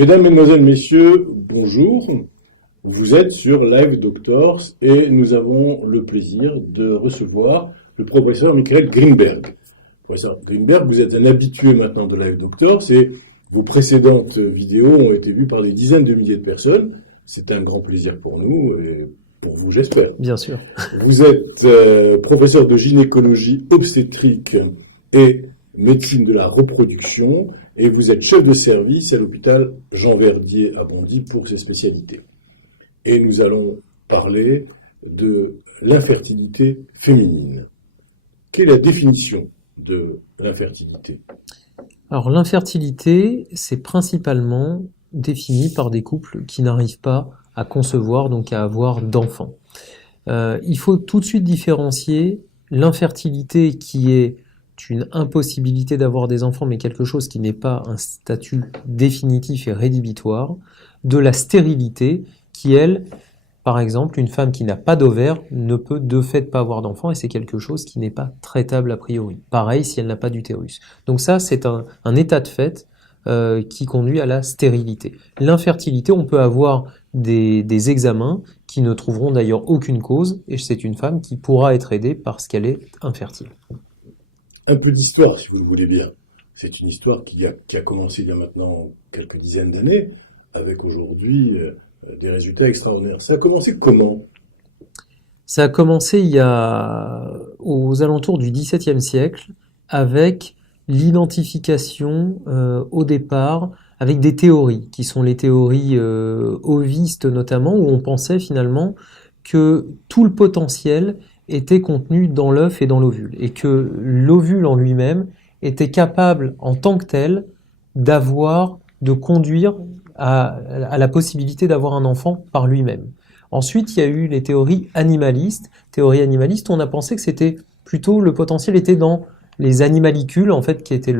Mesdames, Mesdemoiselles, Messieurs, bonjour. Vous êtes sur Live Doctors et nous avons le plaisir de recevoir le professeur Michael Greenberg. Professeur Greenberg, vous êtes un habitué maintenant de Live Doctors et vos précédentes vidéos ont été vues par des dizaines de milliers de personnes. C'est un grand plaisir pour nous et pour vous, j'espère. Bien sûr. Vous êtes professeur de gynécologie obstétrique et médecine de la reproduction et vous êtes chef de service à l'hôpital Jean Verdier à Bondy pour ses spécialités. Et nous allons parler de l'infertilité féminine. Quelle est la définition de l'infertilité? Alors l'infertilité, c'est principalement défini par des couples qui n'arrivent pas à concevoir, donc à avoir d'enfants. Il faut tout de suite différencier l'infertilité qui est une impossibilité d'avoir des enfants, mais quelque chose qui n'est pas un statut définitif et rédhibitoire, de la stérilité qui, elle, par exemple, une femme qui n'a pas d'ovaire ne peut de fait pas avoir d'enfant et c'est quelque chose qui n'est pas traitable a priori. Pareil si elle n'a pas d'utérus. Donc ça, c'est un état de fait qui conduit à la stérilité. L'infertilité, on peut avoir des examens qui ne trouveront d'ailleurs aucune cause et c'est une femme qui pourra être aidée parce qu'elle est infertile. Un peu d'histoire, si vous le voulez bien. C'est une histoire qui a commencé il y a maintenant quelques dizaines d'années, avec aujourd'hui des résultats extraordinaires. Ça a commencé comment? Ça a commencé aux alentours du XVIIe siècle, avec l'identification au départ, avec des théories, qui sont les théories ovistes notamment, où on pensait finalement que tout le potentiel était contenu dans l'œuf et dans l'ovule, et que l'ovule en lui-même était capable, en tant que tel, de conduire à la possibilité d'avoir un enfant par lui-même. Ensuite, il y a eu les théories animalistes. Théories animalistes, on a pensé que c'était plutôt le potentiel était dans les animalcules, en fait, qui étaient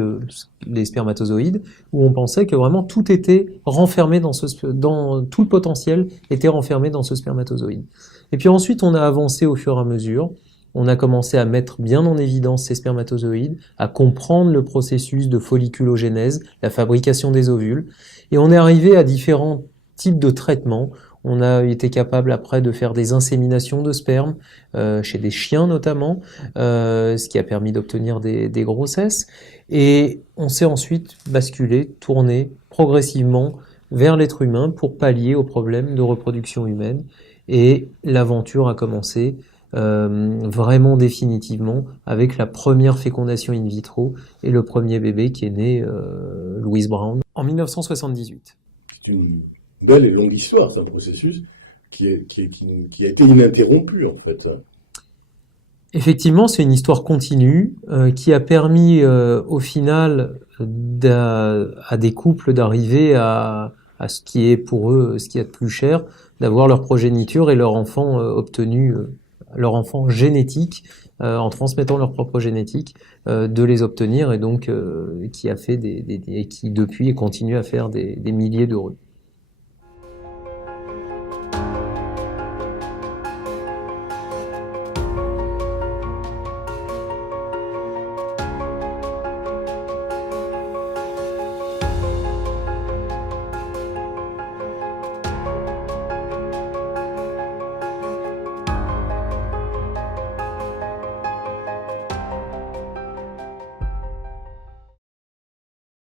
les spermatozoïdes, où on pensait que vraiment tout était renfermé tout le potentiel était renfermé dans ce spermatozoïde. Et puis ensuite, on a avancé au fur et à mesure. On a commencé à mettre bien en évidence ces spermatozoïdes, à comprendre le processus de folliculogénèse, la fabrication des ovules, et on est arrivé à différents types de traitements. On a été capable après de faire des inséminations de sperme, chez des chiens notamment, ce qui a permis d'obtenir des grossesses. Et on s'est ensuite tourné progressivement vers l'être humain pour pallier aux problèmes de reproduction humaine. Et l'aventure a commencé vraiment définitivement avec la première fécondation in vitro et le premier bébé qui est né, Louise Brown, en 1978. C'est une belle et longue histoire, c'est un processus qui a été ininterrompu en fait. Effectivement, c'est une histoire continue qui a permis au final à des couples d'arriver à ce qui est pour eux ce qu'il y a de plus cher, d'avoir leur progéniture et leur enfant obtenu, leur enfant génétique, en transmettant leur propre génétique, de les obtenir et donc qui a fait qui depuis continue à faire des milliers d'heureux.